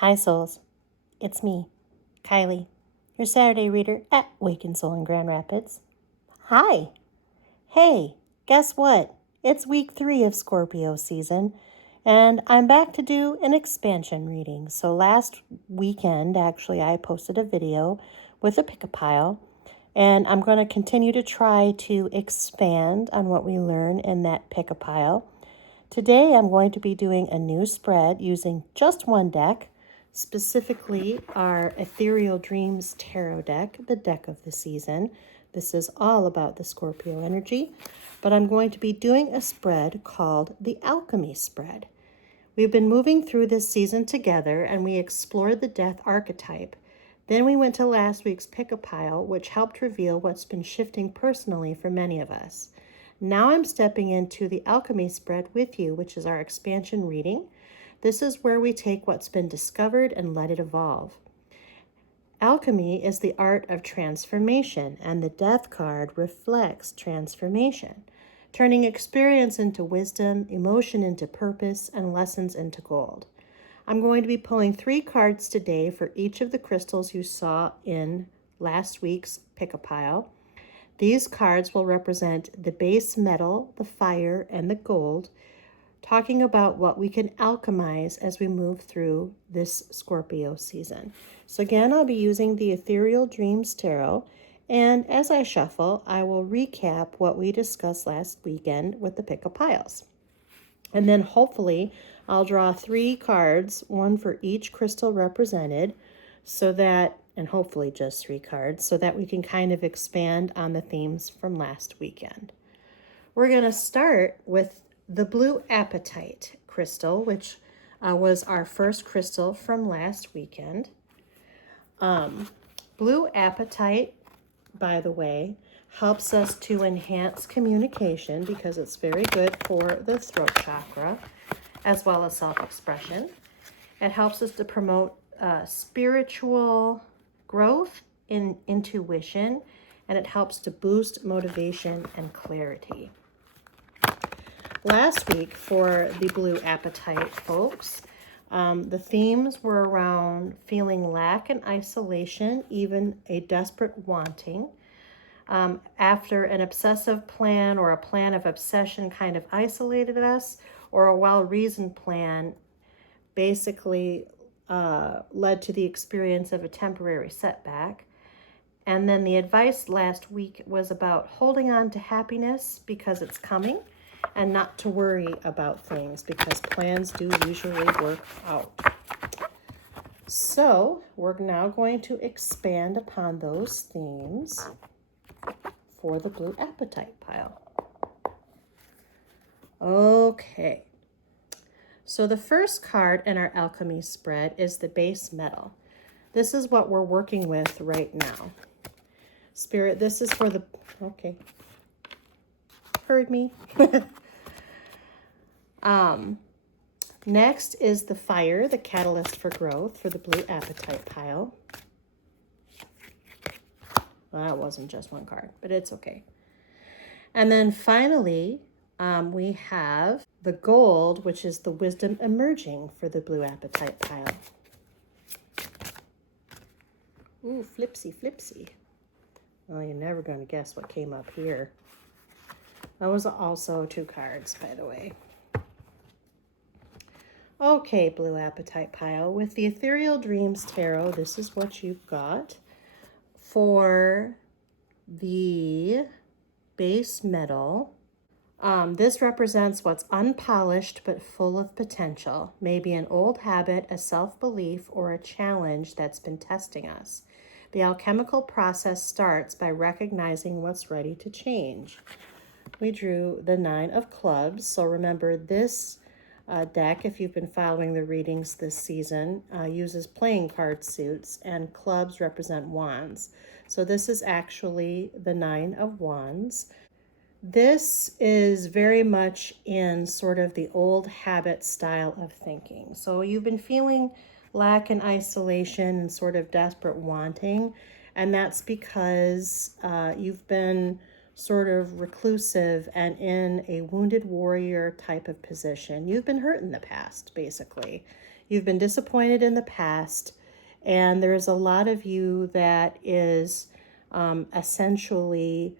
Hi souls, it's me, Kylie, your Saturday reader at Waken Soul in Grand Rapids. Hi! Hey, guess what? It's week 3 of Scorpio season, and I'm back to do an expansion reading. So last weekend, actually, I posted a video with a pick-a-pile, and I'm going to continue to try to expand on what we learn in that pick-a-pile. Today, I'm going to be doing a new spread using just one deck, specifically our Ethereal Dreams Tarot deck, the deck of the season. This is all about the Scorpio energy, but I'm going to be doing a spread called the Alchemy Spread. We've been moving through this season together, and we explored the death archetype. Then we went to last week's pick-a-pile, which helped reveal what's been shifting personally for many of us. Now I'm stepping into the Alchemy Spread with you, which is our expansion reading. This is where we take what's been discovered and let it evolve. Alchemy is the art of transformation, and the Death card reflects transformation, turning experience into wisdom, emotion into purpose, and lessons into gold. I'm going to be pulling 3 cards today for each of the crystals you saw in last week's pick-a-pile. These cards will represent the base metal, the fire, and the gold, talking about what we can alchemize as we move through this Scorpio season. So again, I'll be using the Ethereal Dreams Tarot, and as I shuffle, I will recap what we discussed last weekend with the pick-a-piles. And then hopefully I'll draw 3 cards, one for each crystal represented, so that, and hopefully just 3 cards, so that we can kind of expand on the themes from last weekend. We're going to start with the blue Apatite crystal, which was our first crystal from last weekend. Blue Apatite, by the way, helps us to enhance communication because it's very good for the throat chakra as well as self-expression. It helps us to promote spiritual growth in intuition, and it helps to boost motivation and clarity. Last week for the blue Apatite folks, the themes were around feeling lack and isolation, even a desperate wanting. After an obsessive plan or a plan of obsession kind of isolated us, or a well-reasoned plan basically led to the experience of a temporary setback. And then the advice last week was about holding on to happiness because it's coming, and not to worry about things because plans do usually work out. So we're now going to expand upon those themes for the blue Apatite pile. Okay. So the first card in our alchemy spread is the base metal. This is what we're working with right now. Spirit, this is for the, okay. Heard me. Next is the fire, the catalyst for growth for the blue Apatite pile. Well, that wasn't just one card, but it's okay. And then finally, we have the gold, which is the wisdom emerging for the blue Apatite pile. Ooh, flipsy, flipsy. Well, you're never going to guess what came up here. That was also 2 cards, by the way. Okay, blue Apatite pile, with the Ethereal Dreams Tarot, this is what you've got. For the base metal, this represents what's unpolished but full of potential. Maybe an old habit, a self-belief, or a challenge that's been testing us. The alchemical process starts by recognizing what's ready to change. We drew the 9 of clubs, so remember this deck, if you've been following the readings this season, uses playing card suits, and clubs represent wands. So this is actually the 9 of wands. This is very much in sort of the old habit style of thinking. So you've been feeling lack and isolation and sort of desperate wanting, and that's because you've been sort of reclusive and in a wounded warrior type of position. You've been hurt in the past, basically. You've been disappointed in the past, and there's a lot of you that is essentially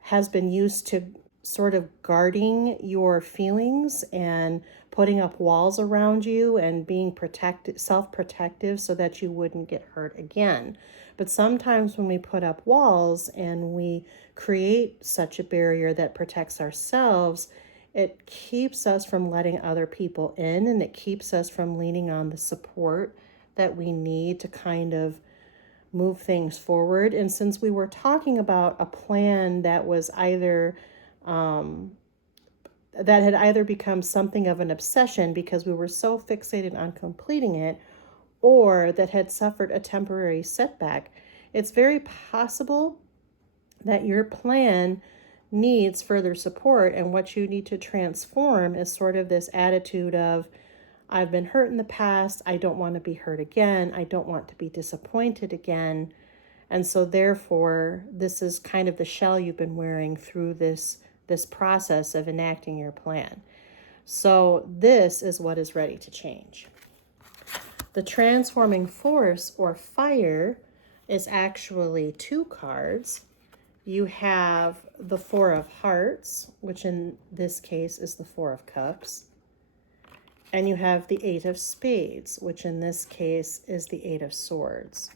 has been used to sort of guarding your feelings and putting up walls around you and being protected, self-protective, so that you wouldn't get hurt again. But sometimes when we put up walls and we create such a barrier that protects ourselves, it keeps us from letting other people in, and it keeps us from leaning on the support that we need to kind of move things forward. And since we were talking about a plan that was either that had either become something of an obsession because we were so fixated on completing it, or that had suffered a temporary setback, it's very possible that your plan needs further support. And what you need to transform is sort of this attitude of, I've been hurt in the past. I don't want to be hurt again. I don't want to be disappointed again. And so therefore, this is kind of the shell you've been wearing through this process of enacting your plan. So this is what is ready to change. The transforming force, or fire, is actually 2 cards. You have the 4 of Hearts, which in this case is the 4 of Cups. And you have the 8 of Spades, which in this case is the 8 of Swords.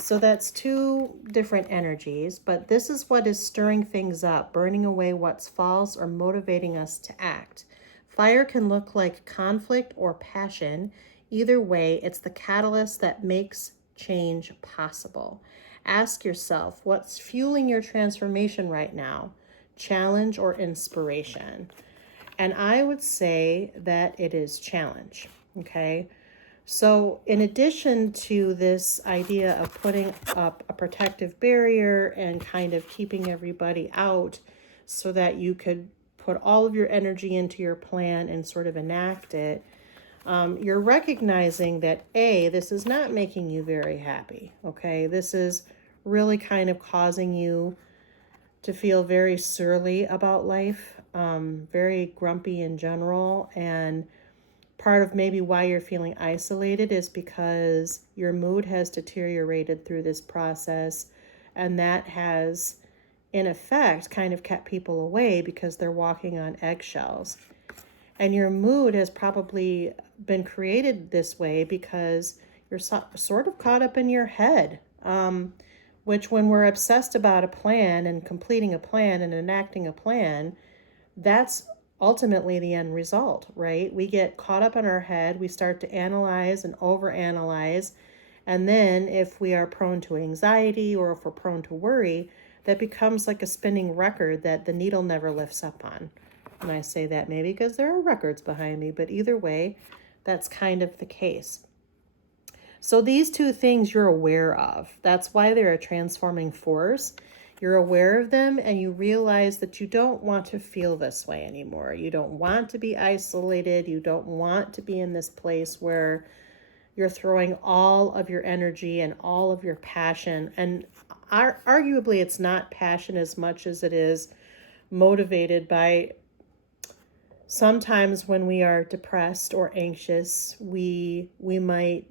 So that's 2 different energies, but this is what is stirring things up, burning away what's false, or motivating us to act. Fire can look like conflict or passion. Either way, it's the catalyst that makes change possible. Ask yourself, what's fueling your transformation right now? Challenge or inspiration? And I would say that it is challenge, okay? So in addition to this idea of putting up a protective barrier and kind of keeping everybody out so that you could put all of your energy into your plan and sort of enact it, you're recognizing that this is not making you very happy, okay? This is really kind of causing you to feel very surly about life, very grumpy in general. And part of maybe why you're feeling isolated is because your mood has deteriorated through this process, and that has, in effect, kind of kept people away because they're walking on eggshells. And your mood has probably been created this way because you're sort of caught up in your head, which when we're obsessed about a plan and completing a plan and enacting a plan, that's ultimately the end result, right? We get caught up in our head. We start to analyze and overanalyze. And then if we are prone to anxiety, or if we're prone to worry, that becomes like a spinning record that the needle never lifts up on. And I say that maybe because there are records behind me, but either way, that's kind of the case. So these 2 things you're aware of. That's why they're a transforming force. You're aware of them, and you realize that you don't want to feel this way anymore. You don't want to be isolated. You don't want to be in this place where you're throwing all of your energy and all of your passion. And arguably, it's not passion as much as it is motivated by, sometimes when we are depressed or anxious, we might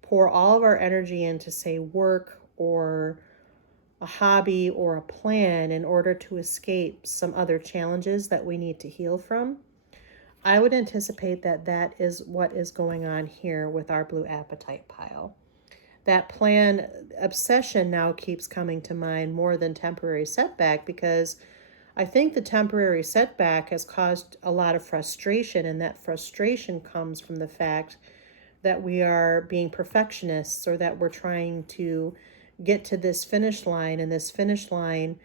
pour all of our energy into, say, work or a hobby or a plan in order to escape some other challenges that we need to heal from. I would anticipate that that is what is going on here with our blue apatite pile. That plan obsession now keeps coming to mind more than temporary setback, because I think the temporary setback has caused a lot of frustration, and that frustration comes from the fact that we are being perfectionists, or that we're trying to get to this finish line, and this finish line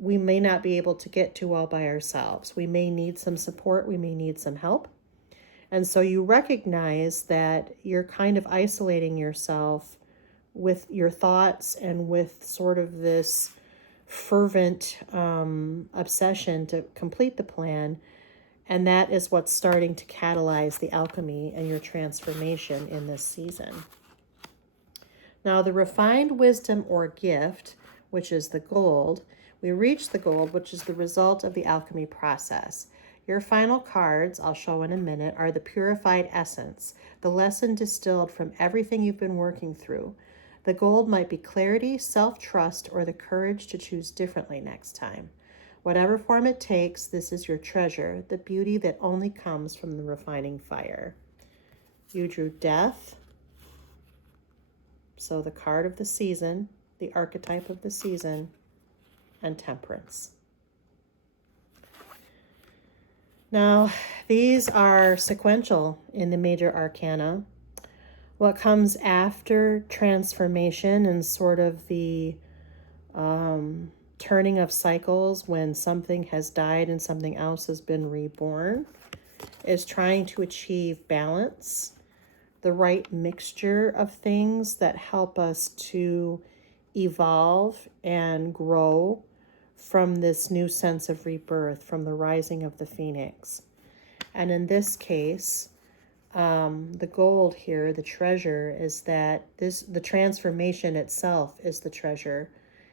we may not be able to get to all by ourselves. We may need some support. We may need some help. And so you recognize that you're kind of isolating yourself with your thoughts and with sort of this fervent obsession to complete the plan. And that is what's starting to catalyze the alchemy and your transformation in this season. Now, the refined wisdom or gift, which is the gold, We reach the gold, which is the result of the alchemy process. Your final cards, I'll show in a minute, are the purified essence, the lesson distilled from everything you've been working through. The gold might be clarity, self-trust, or the courage to choose differently next time. Whatever form it takes, this is your treasure, the beauty that only comes from the refining fire. You drew death, so the card of the season, the archetype of the season, and temperance. Now, these are sequential in the major arcana. What comes after transformation and sort of the turning of cycles when something has died and something else has been reborn is trying to achieve balance, the right mixture of things that help us to evolve and grow from this new sense of rebirth, from the rising of the phoenix. And in this case, the gold here, the treasure, is that the transformation itself is the treasure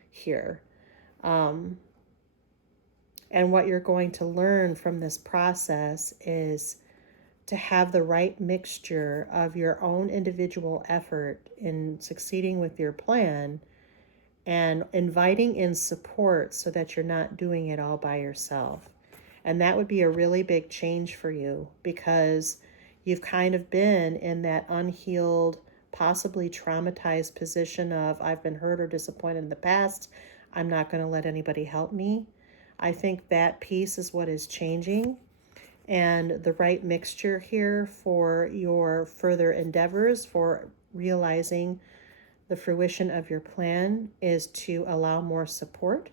here. And what you're going to learn from this process is to have the right mixture of your own individual effort in succeeding with your plan and inviting in support so that you're not doing it all by yourself. And that would be a really big change for you, because you've kind of been in that unhealed, possibly traumatized position of, I've been hurt or disappointed in the past, I'm not going to let anybody help me. I think that piece is what is changing. And the right mixture here for your further endeavors, for realizing the fruition of your plan, is to allow more support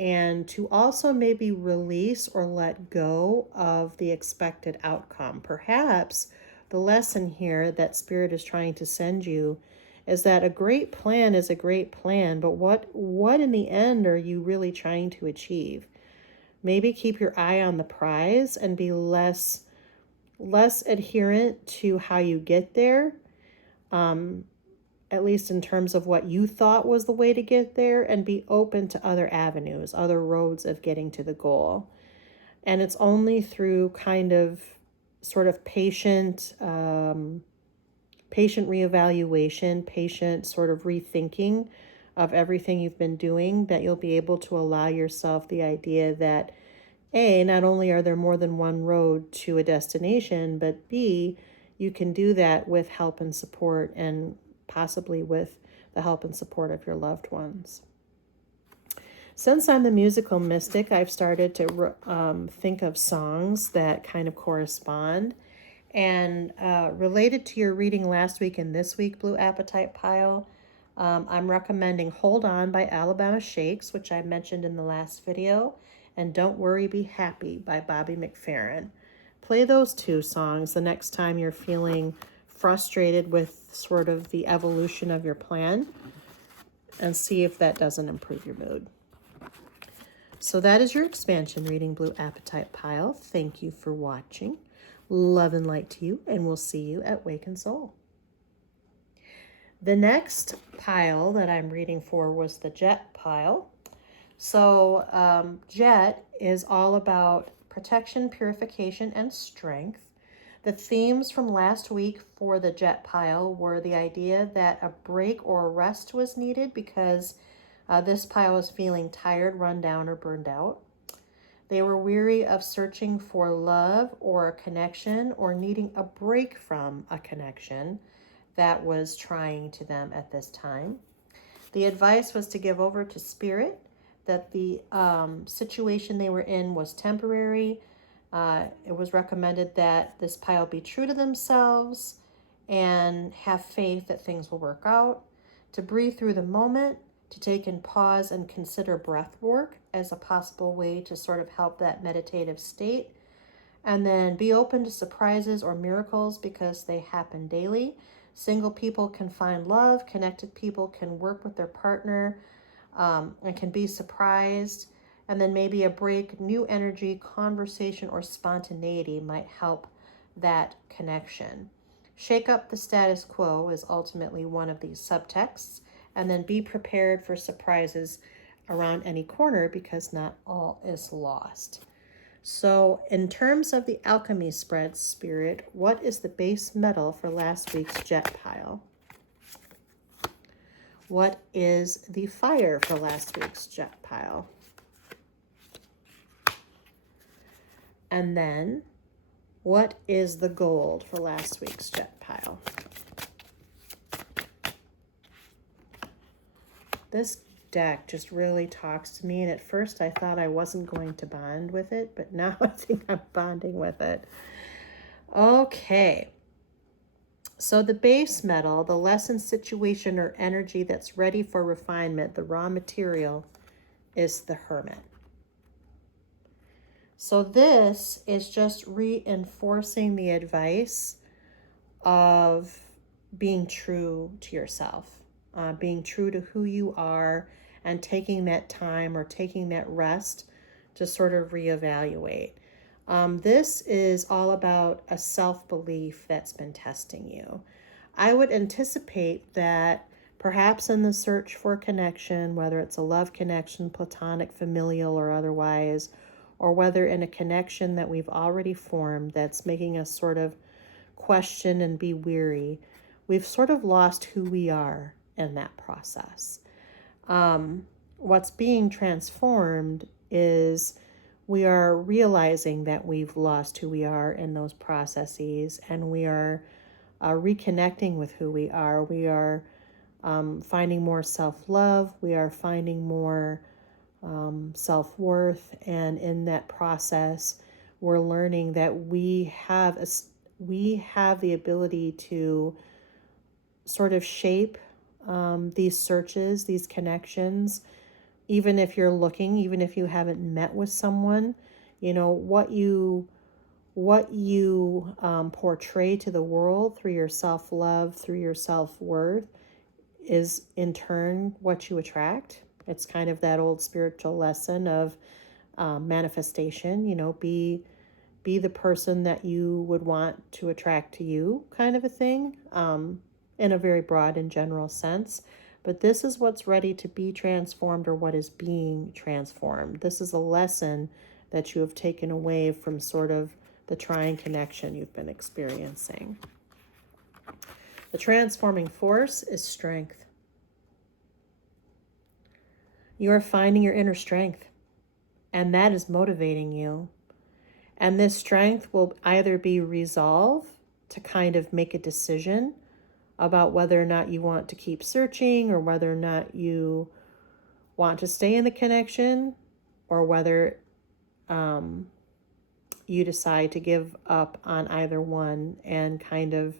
and to also maybe release or let go of the expected outcome. Perhaps the lesson here that Spirit is trying to send you is that a great plan is a great plan, but what in the end are you really trying to achieve? Maybe keep your eye on the prize and be less adherent to how you get there, at least in terms of what you thought was the way to get there, and be open to other avenues, other roads of getting to the goal. And it's only through kind of sort of patient reevaluation, patient sort of rethinking of everything you've been doing that you'll be able to allow yourself the idea that A, not only are there more than one road to a destination, but B, you can do that with help and support, and possibly with the help and support of your loved ones. Since I'm the musical mystic, I've started to think of songs that kind of correspond. And related to your reading last week and this week, Blue Apatite Pile, I'm recommending Hold On by Alabama Shakes, which I mentioned in the last video, and Don't Worry, Be Happy by Bobby McFerrin. Play those two songs the next time you're feeling frustrated with sort of the evolution of your plan, and see if that doesn't improve your mood. So that is your expansion reading, Blue Apatite Pile. Thank you for watching. Love and light to you, and we'll see you at Waken Soul. The next pile that I'm reading for was the Jet pile. So Jet is all about protection, purification, and strength. The themes from last week for the Jet pile were the idea that a break or a rest was needed because this pile is feeling tired, run down, or burned out. They were weary of searching for love or a connection, or needing a break from a connection that was trying to them at this time. The advice was to give over to Spirit, that the situation they were in was temporary. It was recommended that this pile be true to themselves and have faith that things will work out, to breathe through the moment, to take in pause and consider breath work as a possible way to sort of help that meditative state, and then be open to surprises or miracles because they happen daily. Single people can find love, connected people can work with their partner and can be surprised, and then maybe a break, new energy, conversation, or spontaneity might help that connection. Shake up the status quo is ultimately one of these subtexts, and then be prepared for surprises around any corner because not all is lost. So in terms of the Alchemy Spread spirit, what is the base metal for last week's jet pile? What is the fire for last week's jet pile? And then, what is the gold for last week's jet pile? This deck just really talks to me, and at first I thought I wasn't going to bond with it, but now I think I'm bonding with it. Okay. So the base metal, the lesson, situation, or energy that's ready for refinement, the raw material, is the Hermit. So this is just reinforcing the advice of being true to yourself, being true to who you are, and taking that time or taking that rest to sort of reevaluate. This is all about a self-belief that's been testing you. I would anticipate that perhaps in the search for connection, whether it's a love connection, platonic, familial, or otherwise, or whether in a connection that we've already formed that's making us sort of question and be weary, we've sort of lost who we are in that process. What's being transformed is we are realizing that we've lost who we are in those processes, and we are reconnecting with who we are. We are finding more self-love. We are finding more self-worth, and in that process, we're learning that we have the ability to sort of shape these searches, these connections. Even if you're looking, even if you haven't met with someone, you know, what you portray to the world through your self-love, through your self-worth, is in turn what you attract. It's kind of that old spiritual lesson of manifestation. You know, be the person that you would want to attract to you, kind of a thing, in a very broad and general sense. But this is what's ready to be transformed, or what is being transformed. This is a lesson that you have taken away from sort of the trying connection you've been experiencing. The transforming force is strength. You are finding your inner strength, and that is motivating you. And this strength will either be resolve to kind of make a decision about whether or not you want to keep searching, or whether or not you want to stay in the connection, or whether you decide to give up on either one and kind of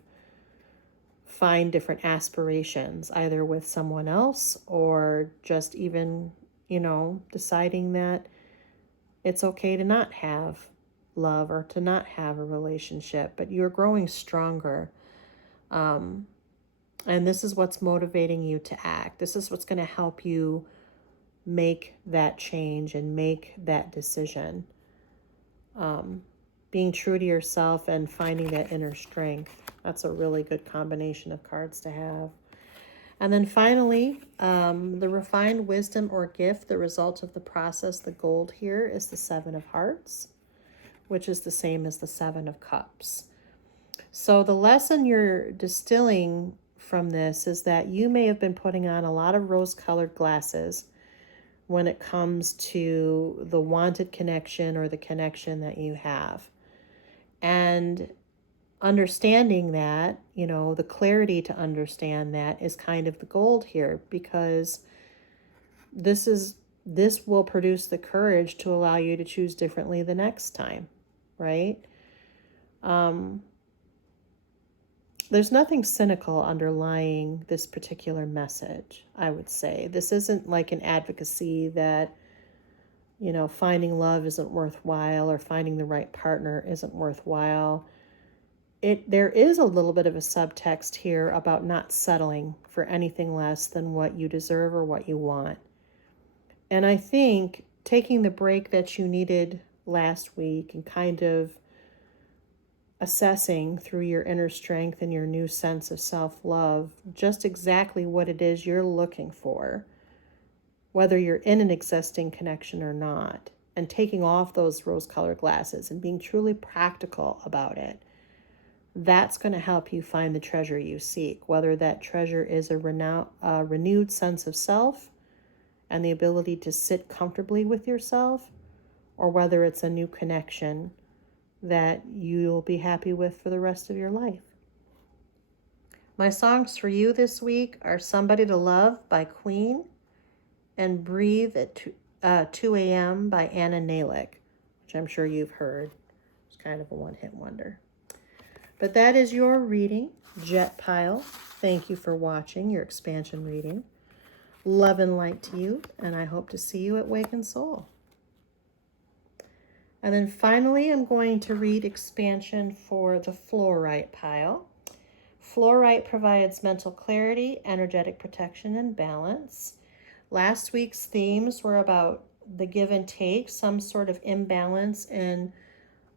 find different aspirations, either with someone else, or just even, you know, deciding that it's okay to not have love or to not have a relationship, but you're growing stronger. And this is what's motivating you to act. This is what's going to help you make that change and make that decision. Being true to yourself and finding that inner strength. That's a really good combination of cards to have. And then finally, the refined wisdom or gift, the result of the process, the gold here is the Seven of Hearts, which is the same as the Seven of Cups. So the lesson you're distilling from this is that you may have been putting on a lot of rose-colored glasses when it comes to the wanted connection or the connection that you have. And understanding that, you know, the clarity to understand that is kind of the gold here, because this will produce the courage to allow you to choose differently the next time, right? There's nothing cynical underlying this particular message, I would say. This isn't like an advocacy that, you know, finding love isn't worthwhile or finding the right partner isn't worthwhile. There is a little bit of a subtext here about not settling for anything less than what you deserve or what you want. And I think taking the break that you needed last week and kind of assessing through your inner strength and your new sense of self-love just exactly what it is you're looking for, whether you're in an existing connection or not, and taking off those rose-colored glasses and being truly practical about it. That's going to help you find the treasure you seek, whether that treasure is a renewed sense of self and the ability to sit comfortably with yourself, or whether it's a new connection that you'll be happy with for the rest of your life. My songs for you this week are Somebody to Love by Queen and Breathe at 2 a.m. by Anna Nalick, which I'm sure you've heard. It's kind of a one-hit wonder. But that is your reading, Jet Pile. Thank you for watching your expansion reading. Love and light to you, and I hope to see you at Waken Soul. And then finally, I'm going to read expansion for the Fluorite pile. Fluorite provides mental clarity, energetic protection, and balance. Last week's themes were about the give and take, some sort of imbalance in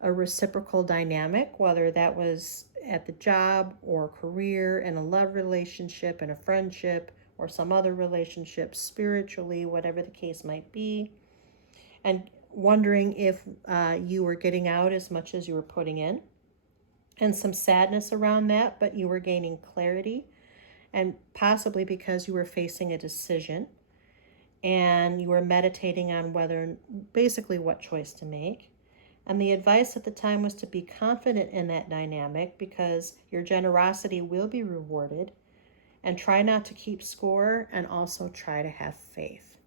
a reciprocal dynamic, whether that was at the job or career, in a love relationship, in a friendship, or some other relationship, spiritually, whatever the case might be. And wondering if you were getting out as much as you were putting in. And some sadness around that, but you were gaining clarity, and possibly because you were facing a decision and you were meditating on basically what choice to make. And the advice at the time was to be confident in that dynamic because your generosity will be rewarded, and try not to keep score, and also try to have faith.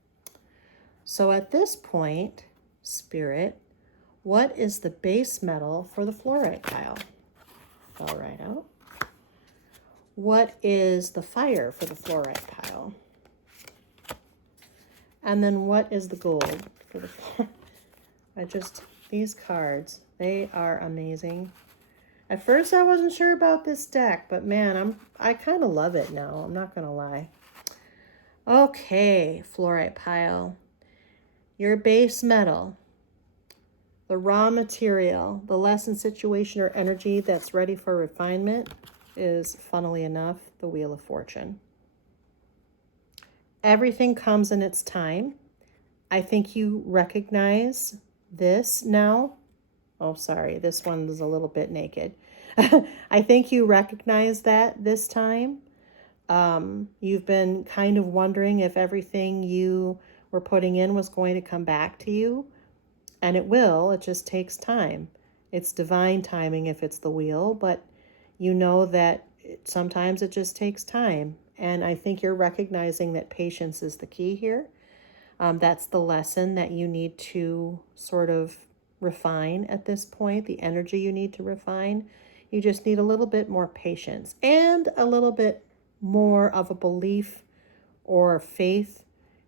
So at this point, Spirit, what is the base metal for the Fluorite pile? All right out. What is the fire for the Fluorite pile? And then what is the gold for the these cards, they are amazing. At first I wasn't sure about this deck, but man, I kind of love it now. I'm not going to lie. Okay, Fluorite pile. Your base metal, the raw material, the lesson, situation, or energy that's ready for refinement is, funnily enough, the Wheel of Fortune. Everything comes in its time. I think you recognize this now. Oh, sorry, this one is a little bit naked. I think you recognize that this time. You've been kind of wondering if everything you were putting in was going to come back to you. And it will. It just takes time. It's divine timing if it's the wheel, but you know that sometimes it just takes time. And I think you're recognizing that patience is the key here. That's the lesson that you need to sort of refine at this point, the energy you need to refine. You just need a little bit more patience and a little bit more of a belief or faith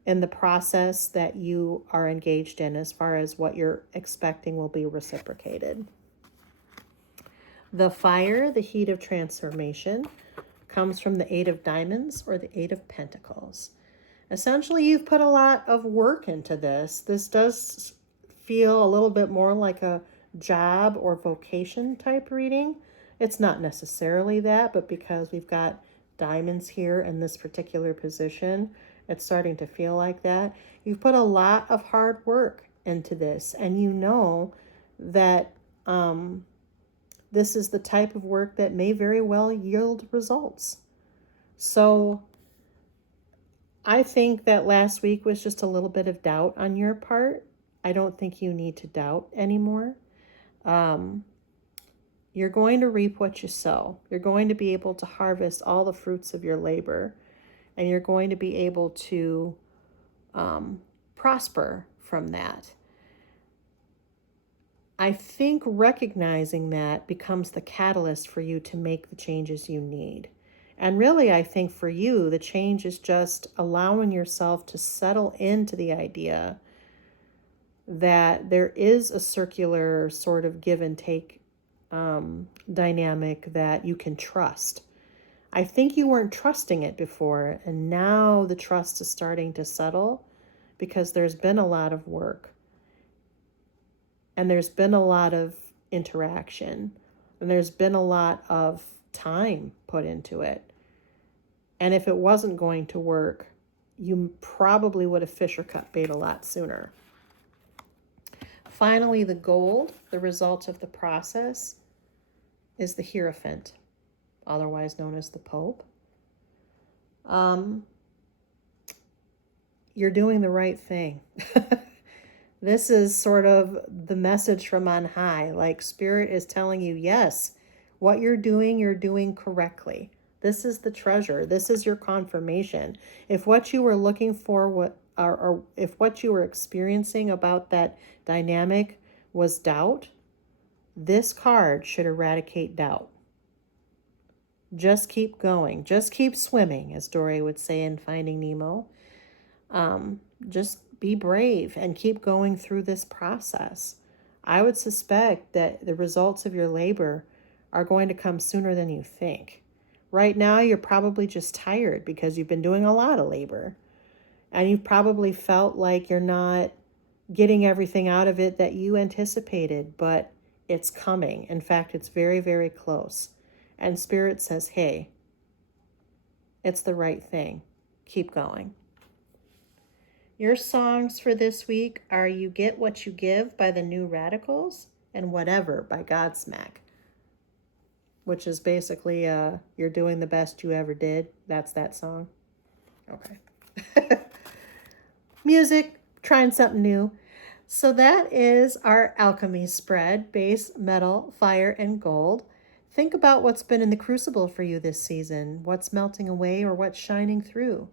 in the process that you are engaged in, as far as what you're expecting will be reciprocated. The fire, the heat of transformation, comes from the Eight of Diamonds or the Eight of Pentacles. Essentially, you've put a lot of work into this. This does feel a little bit more like a job or vocation type reading. It's not necessarily that, but because we've got diamonds here in this particular position, it's starting to feel like that. You've put a lot of hard work into this, and you know that this is the type of work that may very well yield results. So I think that last week was just a little bit of doubt on your part. I don't think you need to doubt anymore. You're going to reap what you sow. You're going to be able to harvest all the fruits of your labor, and you're going to be able to prosper from that. I think recognizing that becomes the catalyst for you to make the changes you need. And really, I think for you, the change is just allowing yourself to settle into the idea that there is a circular sort of give and take dynamic that you can trust. I think you weren't trusting it before, and now the trust is starting to settle because there's been a lot of work, and there's been a lot of interaction, and there's been a lot of time put into it. And if it wasn't going to work, you probably would have fish or cut bait a lot sooner. Finally, the gold, the result of the process, is the Hierophant, otherwise known as the Pope. You're doing the right thing. This is sort of the message from on high. Like Spirit is telling you, yes, what you're doing correctly. This is the treasure. This is your confirmation. If what you were looking for, or if what you were experiencing about that dynamic was doubt, this card should eradicate doubt. Just keep going. Just keep swimming, as Dory would say in Finding Nemo. Just be brave and keep going through this process. I would suspect that the results of your labor are going to come sooner than you think. Right now, you're probably just tired because you've been doing a lot of labor. And you've probably felt like you're not getting everything out of it that you anticipated, but it's coming. In fact, it's very, very close. And Spirit says, hey, it's the right thing. Keep going. Your songs for this week are You Get What You Give by the New Radicals and Whatever by Godsmack, which is basically You're Doing the Best You Ever Did. That's that song. Okay. Music, trying something new. So that is our Alchemy Spread, base, metal, fire, and gold. Think about what's been in the crucible for you this season, what's melting away or what's shining through.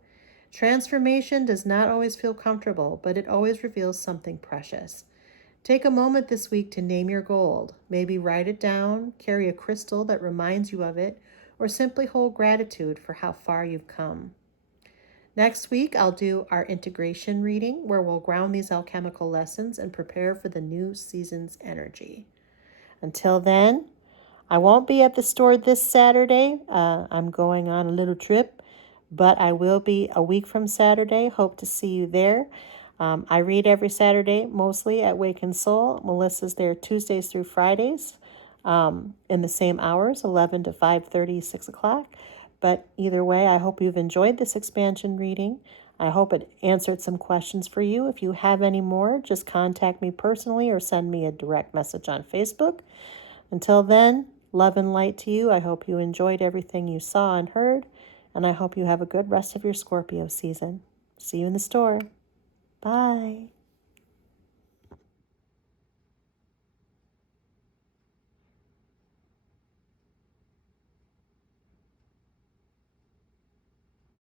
Transformation does not always feel comfortable, but it always reveals something precious. Take a moment this week to name your gold. Maybe write it down, carry a crystal that reminds you of it, or simply hold gratitude for how far you've come. Next week, I'll do our integration reading, where we'll ground these alchemical lessons and prepare for the new season's energy. Until then, I won't be at the store this Saturday. I'm going on a little trip, but I will be a week from Saturday. Hope to see you there. I read every Saturday, mostly at Waken Soul. Melissa's there Tuesdays through Fridays in the same hours, 11 to 5:30, 6 o'clock. But either way, I hope you've enjoyed this expansion reading. I hope it answered some questions for you. If you have any more, just contact me personally or send me a direct message on Facebook. Until then, love and light to you. I hope you enjoyed everything you saw and heard, and I hope you have a good rest of your Scorpio season. See you in the store. Bye.